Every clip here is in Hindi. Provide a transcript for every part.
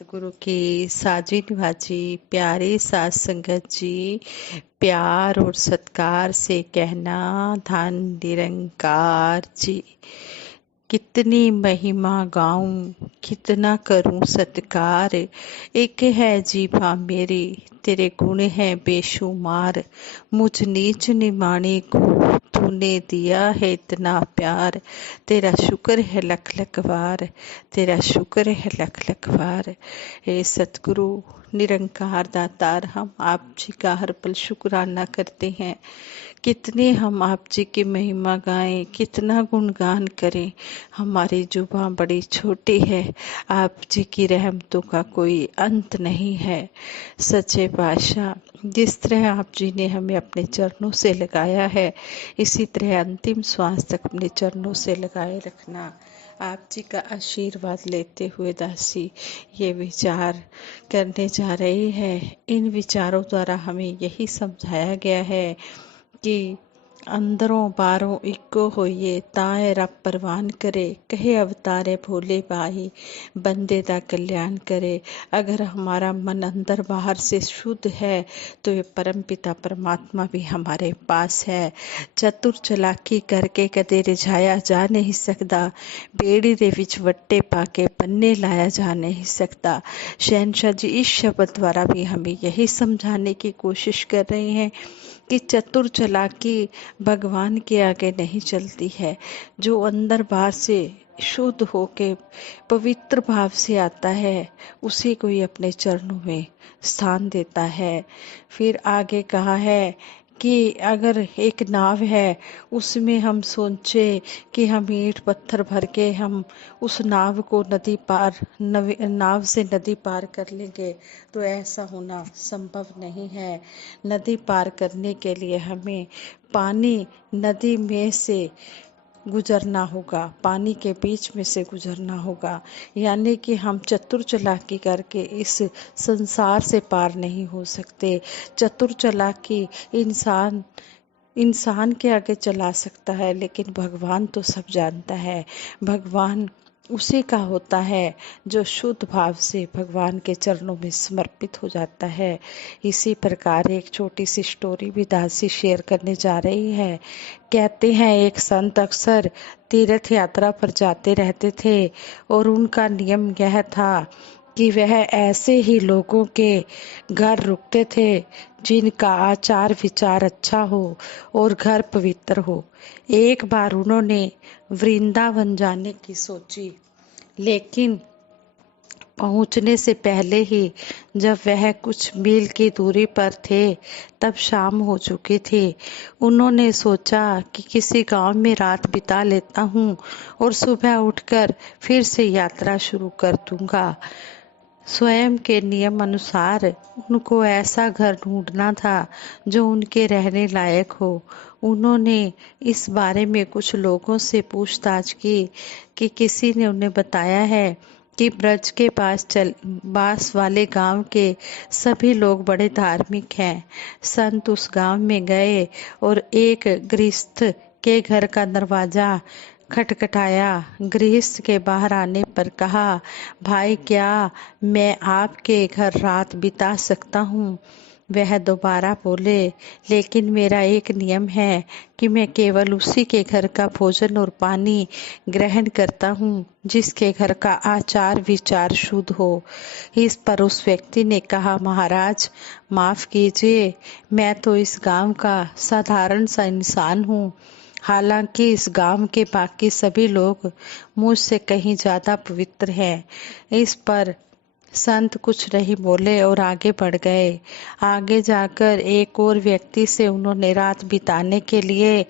सतगुरु की साजी निभाजी प्यारे साथ संगत जी। प्यार और सत्कार से कहना धन निरंकार जी। कितनी महिमा गाऊं कितना करूं सत्कार। एक है जीभा मेरी तेरे गुण है बेशुमार। मुझ नीच निमाने को तूने दिया है इतना प्यार। तेरा शुक्र है लख लख बार। तेरा शुक्र है लख लख बार। हे सतगुरु निरंकार दातार, हम आप जी का हर पल शुक्राना करते हैं। कितने हम आप जी की महिमा गाएं, कितना गुणगान करें। हमारी जुबान बड़ी छोटी है, आप जी की रहमतों का कोई अंत नहीं है। सच्चे पातशाह, जिस तरह आप जी ने हमें अपने चरणों से लगाया है, इसी तरह अंतिम श्वास तक अपने चरणों से लगाए रखना। आप जी का आशीर्वाद लेते हुए दासी ये विचार करने जा रही है। इन विचारों द्वारा हमें यही समझाया गया है कि अंदरों बारों इक्को होइए ताए रब परवान करे। कहे अवतारे भोले भाई बंदे दा कल्याण करे। अगर हमारा मन अंदर बाहर से शुद्ध है तो ये परम पिता परमात्मा भी हमारे पास है। चतुर चलाकी करके कदे रिझाया जा नहीं सकता। बेड़ी दे विच वट्टे पाके पन्ने लाया जा नहीं सकता। शहनशाह जी इस शब्द द्वारा भी हमें यही समझाने की कोशिश कर रहे हैं कि चतुर चालाकी भगवान के आगे नहीं चलती है। जो अंदर बाहर से शुद्ध होके पवित्र भाव से आता है उसी को ही अपने चरणों में स्थान देता है। फिर आगे कहा है कि अगर एक नाव है उसमें हम सोचे कि हम ईंट पत्थर भर के हम उस नाव को नाव से नदी पार कर लेंगे, तो ऐसा होना संभव नहीं है। नदी पार करने के लिए हमें पानी नदी में से गुजरना होगा, पानी के बीच में से गुजरना होगा। यानी कि हम चतुर चालाकी करके इस संसार से पार नहीं हो सकते। चतुर चालाकी इंसान के आगे चला सकता है, लेकिन भगवान तो सब जानता है। भगवान उसी का होता है जो शुद्ध भाव से भगवान के चरणों में समर्पित हो जाता है। इसी प्रकार एक छोटी सी स्टोरी भी दासी शेयर करने जा रही है। कहते हैं एक संत अक्सर तीर्थ यात्रा पर जाते रहते थे और उनका नियम यह था कि वह ऐसे ही लोगों के घर रुकते थे जिनका आचार विचार अच्छा हो और घर पवित्र हो। एक बार उन्होंने वृंदावन जाने की सोची, लेकिन पहुंचने से पहले ही जब वह कुछ मील की दूरी पर थे तब शाम हो चुकी थी। उन्होंने सोचा कि किसी गांव में रात बिता लेता हूं और सुबह उठकर फिर से यात्रा शुरू कर दूंगा। स्वयं के नियम अनुसार उनको ऐसा घर ढूंढना था जो उनके रहने लायक हो। उन्होंने इस बारे में कुछ लोगों से पूछताछ की कि किसी ने उन्हें बताया है कि ब्रज के पास वाले गांव के सभी लोग बड़े धार्मिक हैं। संत उस गांव में गए और एक गृहस्थ के घर का दरवाजा खटखटाया। गृहस्थ के बाहर आने पर कहा, भाई क्या मैं आपके घर रात बिता सकता हूँ? वह दोबारा बोले, लेकिन मेरा एक नियम है कि मैं केवल उसी के घर का भोजन और पानी ग्रहण करता हूँ जिसके घर का आचार विचार शुद्ध हो। इस पर उस व्यक्ति ने कहा, महाराज माफ कीजिए, मैं तो इस गांव का साधारण सा इंसान हूँ। हालांकि इस गांव के बाकी सभी लोग मुझसे कहीं ज्यादा पवित्र हैं। इस पर संत कुछ नहीं बोले और आगे बढ़ गए। आगे जाकर एक और व्यक्ति से उन्होंने रात बिताने के लिए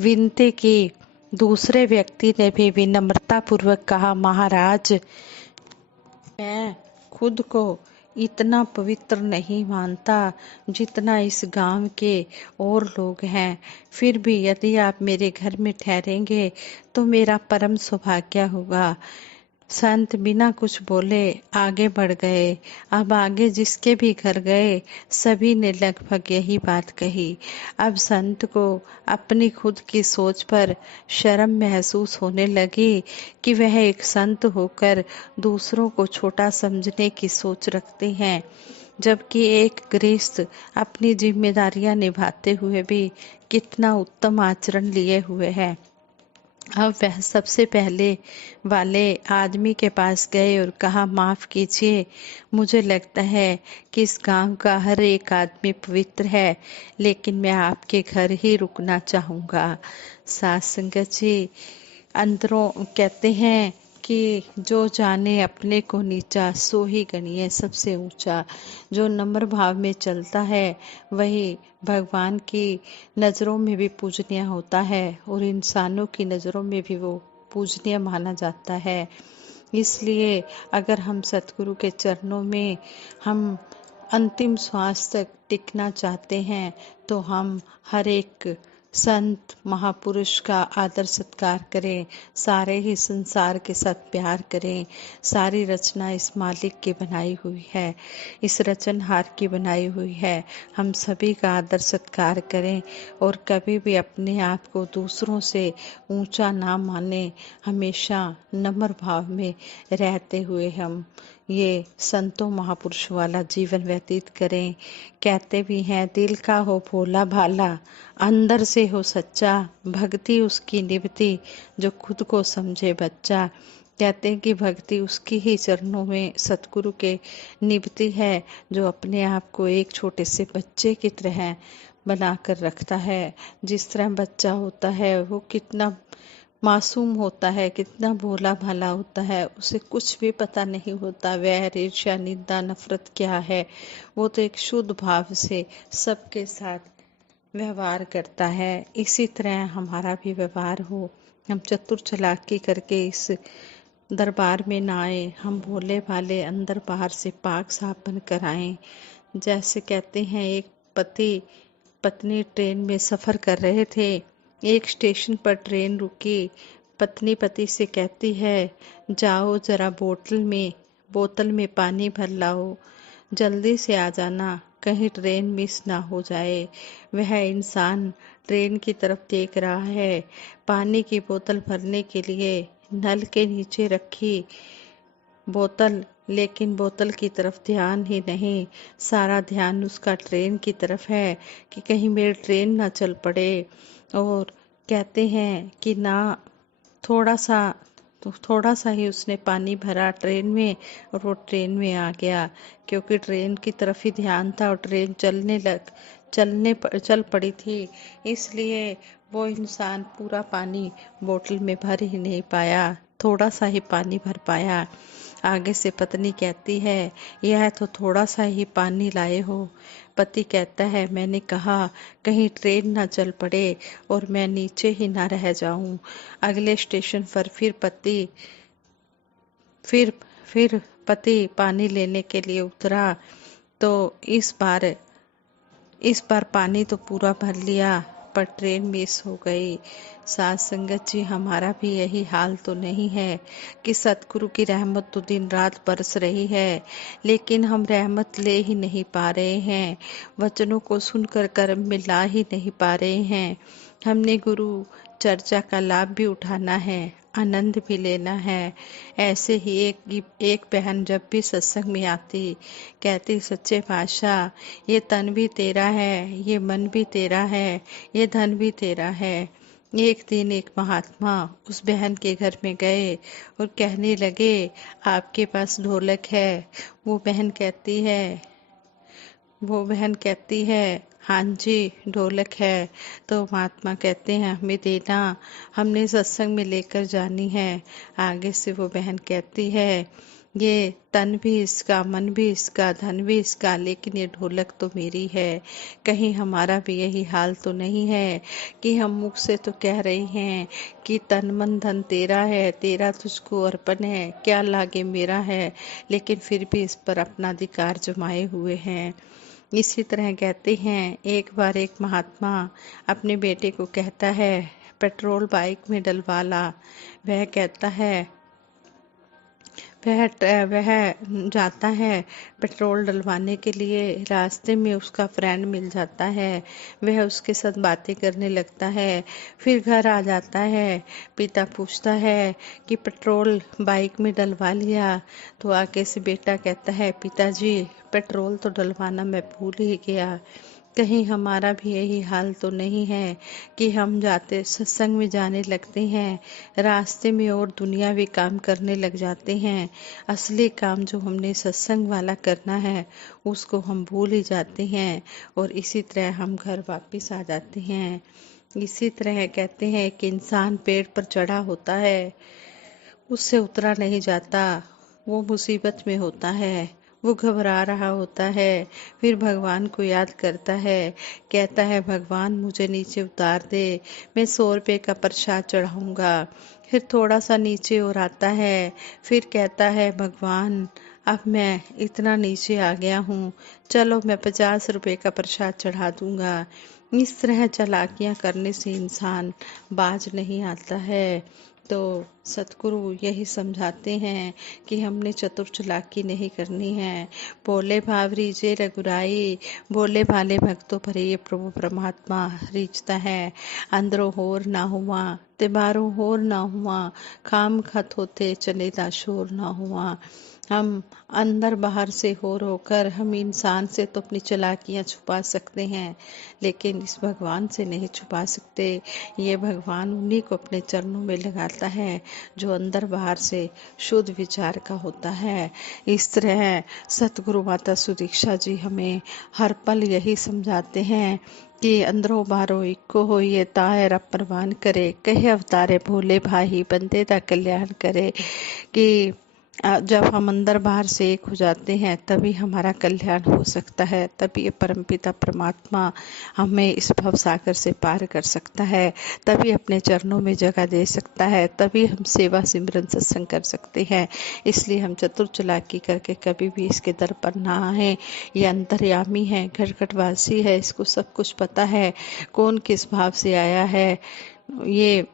विनती की। दूसरे व्यक्ति ने भी विनम्रता पूर्वक कहा, महाराज मैं खुद को इतना पवित्र नहीं मानता जितना इस गांव के और लोग हैं। फिर भी यदि आप मेरे घर में ठहरेंगे तो मेरा परम सौभाग्य होगा। संत बिना कुछ बोले आगे बढ़ गए। अब आगे जिसके भी घर गए सभी ने लगभग यही बात कही। अब संत को अपनी खुद की सोच पर शर्म महसूस होने लगी कि वह एक संत होकर दूसरों को छोटा समझने की सोच रखते हैं, जबकि एक गृहस्थ अपनी जिम्मेदारियां निभाते हुए भी कितना उत्तम आचरण लिए हुए है। अब वह सबसे पहले वाले आदमी के पास गए और कहा, माफ कीजिए, मुझे लगता है कि इस गांव का हर एक आदमी पवित्र है, लेकिन मैं आपके घर ही रुकना चाहूँगा। सास संगत जी, अंदरों कहते हैं कि जो जाने अपने को नीचा सो ही गणिए सबसे ऊंचा। जो नम्र भाव में चलता है वही भगवान की नज़रों में भी पूजनीय होता है और इंसानों की नज़रों में भी वो पूजनीय माना जाता है। इसलिए अगर हम सतगुरु के चरणों में हम अंतिम श्वास तक टिकना चाहते हैं तो हम हर एक संत महापुरुष का आदर सत्कार करें, सारे ही संसार के साथ प्यार करें। सारी रचना इस मालिक की बनाई हुई है, इस रचनहार की बनाई हुई है। हम सभी का आदर सत्कार करें और कभी भी अपने आप को दूसरों से ऊंचा ना माने। हमेशा नम्र भाव में रहते हुए हम ये संतों महापुरुष वाला जीवन व्यतीत करें। कहते भी हैं, दिल का हो भोला भाला, अंदर से हो सच्चा, भक्ति उसकी निभती जो खुद को समझे बच्चा। कहते हैं कि भक्ति उसकी ही चरणों में सतगुरु के निभती है जो अपने आप को एक छोटे से बच्चे की तरह बनाकर रखता है। जिस तरह बच्चा होता है वो कितना मासूम होता है, कितना भोला भाला होता है, उसे कुछ भी पता नहीं होता वैर ईर्ष्या निंदा नफरत क्या है। वो तो एक शुद्ध भाव से सबके साथ व्यवहार करता है। इसी तरह हमारा भी व्यवहार हो, हम चतुर चालाकी करके इस दरबार में ना आए, हम भोले भाले अंदर बाहर से पाक साफ बन कर आए। जैसे कहते हैं, एक पति पत्नी ट्रेन में सफ़र कर रहे थे। एक स्टेशन पर ट्रेन रुकी। पत्नी पति से कहती है, जाओ जरा बोतल में पानी भर लाओ, जल्दी से आ जाना, कहीं ट्रेन मिस ना हो जाए। वह इंसान ट्रेन की तरफ देख रहा है, पानी की बोतल भरने के लिए नल के नीचे रखी बोतल, लेकिन बोतल की तरफ ध्यान ही नहीं। सारा ध्यान उसका ट्रेन की तरफ है कि कहीं मेरी ट्रेन ना चल पड़े। और कहते हैं कि ना थोड़ा सा तो थोड़ा सा ही उसने पानी भरा ट्रेन में और वो ट्रेन में आ गया, क्योंकि ट्रेन की तरफ ही ध्यान था और ट्रेन चल पड़ी थी। इसलिए वो इंसान पूरा पानी बोतल में भर ही नहीं पाया, थोड़ा सा ही पानी भर पाया। आगे से पत्नी कहती है, यह तो थोड़ा सा ही पानी लाए हो। पति कहता है, मैंने कहा कहीं ट्रेन ना चल पड़े और मैं नीचे ही ना रह जाऊं। अगले स्टेशन पर फिर फिर पति पानी लेने के लिए उतरा तो इस बार पानी तो पूरा भर लिया पर ट्रेन मिस हो गई। साथ संगत जी, हमारा भी यही हाल तो नहीं है कि सतगुरु की रहमत तो दिन रात बरस रही है, लेकिन हम रहमत ले ही नहीं पा रहे हैं, वचनों को सुनकर कर्म में ला ही नहीं पा रहे हैं। हमने गुरु चर्चा का लाभ भी उठाना है, आनंद भी लेना है। ऐसे ही एक बहन जब भी सत्संग में आती, कहती, सच्चे पातशाह, ये तन भी तेरा है, ये मन भी तेरा है, ये धन भी तेरा है। एक दिन एक महात्मा उस बहन के घर में गए और कहने लगे, आपके पास ढोलक है? वो बहन कहती है, हाँ जी ढोलक है। तो महात्मा कहते हैं, हमें देना, हमने सत्संग में लेकर जानी है। आगे से वो बहन कहती है, ये तन भी इसका, मन भी इसका, धन भी इसका, लेकिन ये ढोलक तो मेरी है। कहीं हमारा भी यही हाल तो नहीं है कि हम मुख से तो कह रहे हैं कि तन मन धन तेरा है, तेरा तुझको अर्पण है, क्या लागे मेरा है, लेकिन फिर भी इस पर अपना अधिकार जमाए हुए हैं। इसी तरह कहते हैं, एक बार एक महात्मा अपने बेटे को कहता है, पेट्रोल बाइक में डलवा ला। वह कहता है, वह जाता है पेट्रोल डलवाने के लिए। रास्ते में उसका फ्रेंड मिल जाता है, वह उसके साथ बातें करने लगता है। फिर घर आ जाता है, पिता पूछता है कि पेट्रोल बाइक में डलवा लिया? तो आगे से बेटा कहता है, पिताजी पेट्रोल तो डलवाना मैं भूल ही गया। कहीं हमारा भी यही हाल तो नहीं है कि हम जाते सत्संग में जाने लगते हैं, रास्ते में और दुनियावी काम करने लग जाते हैं। असली काम जो हमने सत्संग वाला करना है उसको हम भूल ही जाते हैं और इसी तरह हम घर वापस आ जाते हैं। इसी तरह कहते हैं कि इंसान पेड़ पर चढ़ा होता है, उससे उतरा नहीं जाता, वो मुसीबत में होता है, वो घबरा रहा होता है। फिर भगवान को याद करता है, कहता है भगवान मुझे नीचे उतार दे, मैं 100 रुपये का प्रसाद चढ़ाऊंगा। फिर थोड़ा सा नीचे और आता है, फिर कहता है भगवान अब मैं इतना नीचे आ गया हूँ, चलो मैं 50 रुपये का प्रसाद चढ़ा दूंगा। इस तरह चालाकियाँ करने से इंसान बाज नहीं आता है। तो सतगुरु यही समझाते हैं कि हमने चतुर चालाकी नहीं करनी है। भोले भाव रीझे रघुराई, भोले भाले भक्तों पर ये प्रभु परमात्मा रीझता है। अंदरों होर ना हुआ ते बाहरों होर ना हुआ, खाम खत होते चने दा शोर ना हुआ। हम अंदर बाहर से होकर हम इंसान से तो अपनी चालाकियाँ छुपा सकते हैं, लेकिन इस भगवान से नहीं छुपा सकते। ये भगवान उन्हीं को अपने चरणों में लगाता है जो अंदर बाहर से शुद्ध विचार का होता है। इस तरह सतगुरु माता सुदीक्षा जी हमें हर पल यही समझाते हैं कि अंदरों बाहरों इको होइए ताहे रब परवान करे, कहे अवतारे भोले भाई बंदे दा कल्याण करे। कि जब हम अंदर बाहर से एक हो जाते हैं तभी हमारा कल्याण हो सकता है, तभी ये परमपिता परमात्मा हमें इस भव सागर से पार कर सकता है, तभी अपने चरणों में जगह दे सकता है, तभी हम सेवा सिमरन सत्संग कर सकते हैं। इसलिए हम चतुर चालाकी करके कभी भी इसके दर पर ना आए। ये अंतर्यामी है, घटघटवासी है, इसको सब कुछ पता है कौन किस भाव से आया है। ये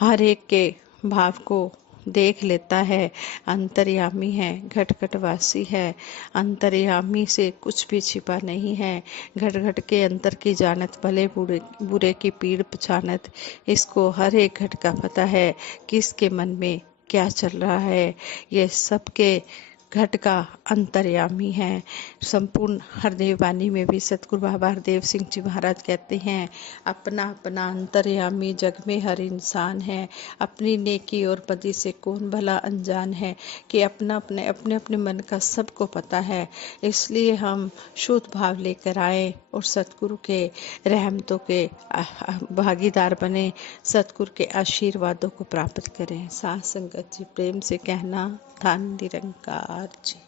हर एक के भाव को देख लेता है। अंतर्यामी है, घटघटवासी है, अंतर्यामी से कुछ भी छिपा नहीं है। घट घट के अंतर की जानत, भले बुरे बुरे की पीड़ पहचानत। इसको हर एक घट का पता है किसके मन में क्या चल रहा है। ये सबके घट का अंतर्यामी है। संपूर्ण हरदेव वाणी में भी सतगुरु बाबा हरदेव सिंह जी महाराज कहते हैं, अपना अपना अंतर्यामी जग में हर इंसान है, अपनी नेकी और बदी से कौन भला अनजान है। कि अपना अपने अपने अपने मन का सबको पता है। इसलिए हम शुद्ध भाव लेकर आए और सतगुरु के रहमतों के भागीदार बने, सतगुरु के आशीर्वादों को प्राप्त करें। साथ संगत जी प्रेम से कहना, धन निरंकार जी।